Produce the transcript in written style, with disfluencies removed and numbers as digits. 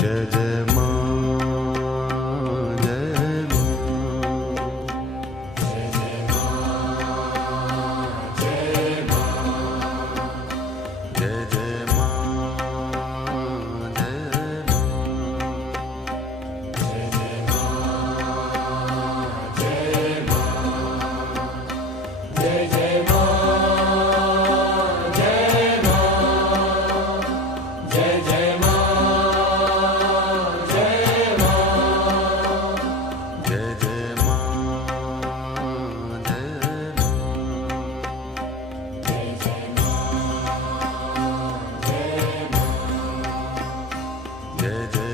जय जय माँ, जय माँ, जय जय माँ, जय माँ, जय जय माँ, जय माँ, जय जय माँ, जय जय माँ, जय जय माँ, जय माँ, जय माँ, जय माँ, जय जय